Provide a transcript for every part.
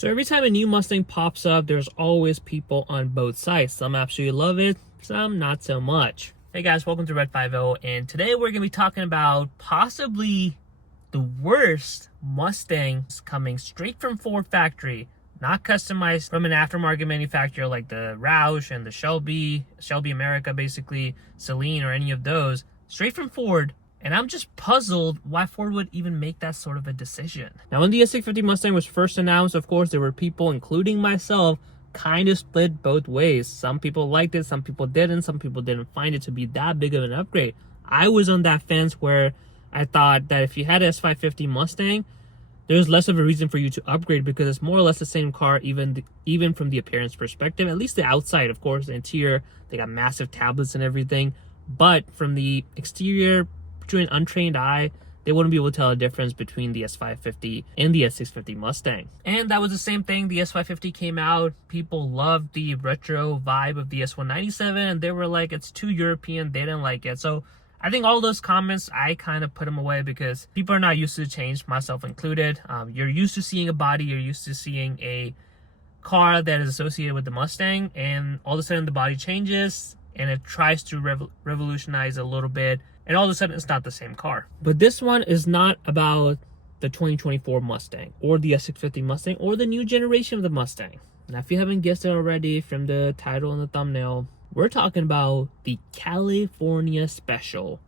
So every time a new Mustang pops up, there's always people on both sides. Some absolutely love it, some not so much. Hey guys, welcome to Red 50, and today we're going to be talking about possibly the worst Mustangs coming straight from Ford factory, not customized from an aftermarket manufacturer like the Roush and the Shelby America, basically, Celine or any of those, straight from Ford. And I'm just puzzled why Ford would even make that sort of a decision. Now, when the S650 Mustang was first announced, of course, there were people, including myself, kind of split both ways. Some people liked it, some people didn't. Some people didn't find it to be that big of an upgrade. I was on that fence where I thought that if you had an S550 Mustang, there's less of a reason for you to upgrade because it's more or less the same car, even from the appearance perspective. At least the outside, of course, the interior, they got massive tablets and everything. But from the exterior, to an untrained eye, they wouldn't be able to tell a difference between the S550 and the S650 Mustang. And that was the same thing. The S550 came out, people loved the retro vibe of the S197, and they were like, it's too European, they didn't like it. So I think all those comments, I kind of put them away because people are not used to change, myself included. You're used to seeing a body, you're used to seeing a car that is associated with the Mustang, and all of a sudden the body changes and it tries to revolutionize a little bit, and all of a sudden it's not the same car. But this one is not about the 2024 Mustang or the S650 Mustang or the new generation of the Mustang. Now, if you haven't guessed it already from the title and the thumbnail, we're talking about the California Special.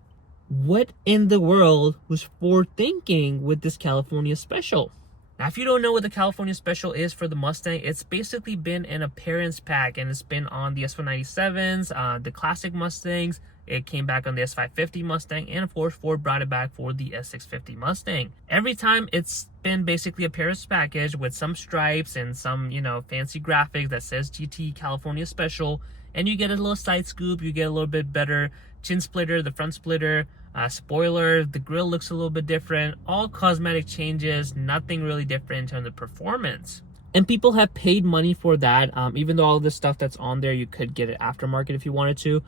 What in the world was Ford thinking with this California Special? Now, if you don't know what the California Special is for the Mustang, it's basically been an appearance pack, and it's been on the S197s, the classic Mustangs. It came back on the S550 Mustang, and of course, Ford brought it back for the S650 Mustang. Every time, it's been basically a appearance package with some stripes and some, fancy graphics that says GT California Special, and you get a little side scoop, you get a little bit better chin splitter, the front splitter, spoiler, the grille looks a little bit different, all cosmetic changes, nothing really different in terms of performance. And people have paid money for that, even though all this stuff that's on there, you could get it aftermarket if you wanted to,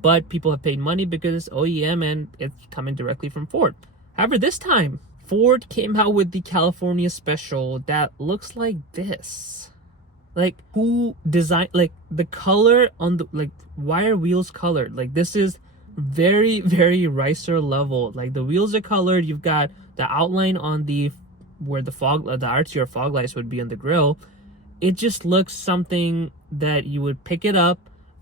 but people have paid money because it's OEM and it's coming directly from Ford. However, this time, Ford came out with the California Special that looks like this. Like, who designed, like, the color on the, like, why are wheels colored? Like, this is very, very ricer level. Like, the wheels are colored, you've got the outline on the where the RTR fog lights would be on the grill. It just looks something that you would pick it up,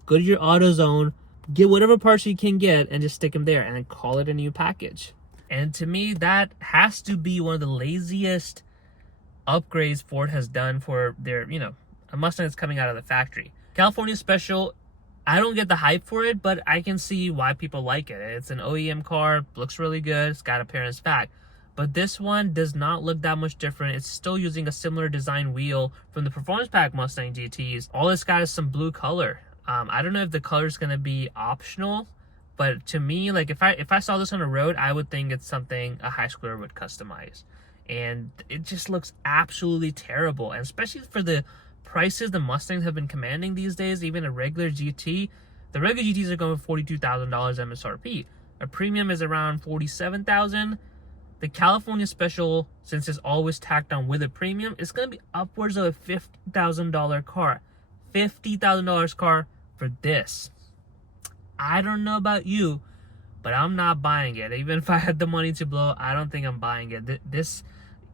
go to your AutoZone, get whatever parts you can get, and just stick them there and then call it a new package. And to me, that has to be one of the laziest upgrades Ford has done for their, a Mustang that's coming out of the factory. California Special, I don't get the hype for it, but I can see why people like it. It's an OEM car, looks really good, it's got appearance pack. But this one does not look that much different. It's still using a similar design wheel from the Performance Pack Mustang GTs. All it's got is some blue color. I don't know if the color is going to be optional, but to me, like, if I saw this on the road, I would think it's something a high schooler would customize. And it just looks absolutely terrible. And especially for the prices the Mustangs have been commanding these days, even a regular GT. The regular GTs are going for $42,000 MSRP. A premium is around $47,000. The California Special, since it's always tacked on with a premium, it's going to be upwards of a $50,000 car. $50,000 car for this. I don't know about you, but I'm not buying it. Even if I had the money to blow, I don't think I'm buying it. This,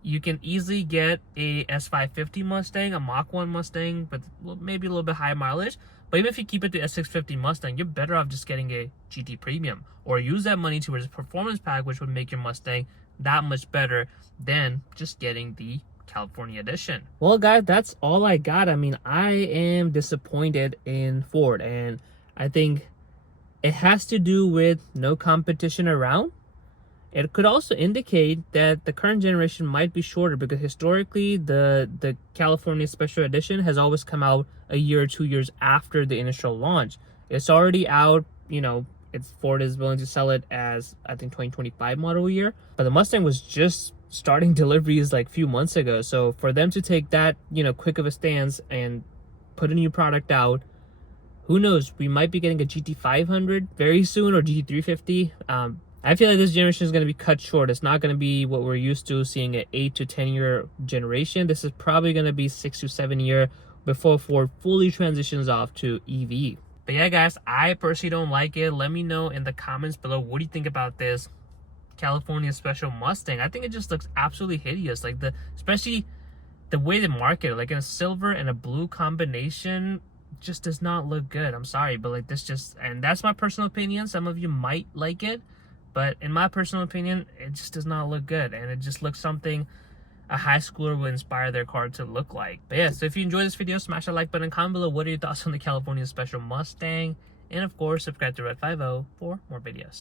you can easily get a S550 Mustang, a Mach 1 Mustang, but maybe a little bit high mileage. But even if you keep it to S650 Mustang, you're better off just getting a GT Premium, or use that money towards a performance pack, which would make your Mustang that much better than just getting the California Edition. Well, guys, that's all I got. I mean, I am disappointed in Ford, and I think it has to do with no competition around. It could also indicate that the current generation might be shorter, because historically the California Special Edition has always come out a year or 2 years after the initial launch. It's already out, Ford is willing to sell it as, I think, 2025 model year. But the Mustang was just starting deliveries like a few months ago. So for them to take that, quick of a stance and put a new product out, who knows? We might be getting a GT500 very soon, or GT350. I feel like this generation is going to be cut short. It's not going to be what we're used to seeing an 8 to 10 year generation. This is probably going to be 6 to 7 year before Ford fully transitions off to EV. But yeah, guys, I personally don't like it. Let me know in the comments below, what do you think about this California Special Mustang? I think it just looks absolutely hideous. Like especially the way they market it, like in a silver and a blue combination, just does not look good. I'm sorry, but like and that's my personal opinion. Some of you might like it, but in my personal opinion, it just does not look good. And it just looks something a high schooler would inspire their car to look like. But yeah, so if you enjoyed this video, smash that like button, comment below what are your thoughts on the California Special Mustang, and of course, subscribe to Red 50 for more videos.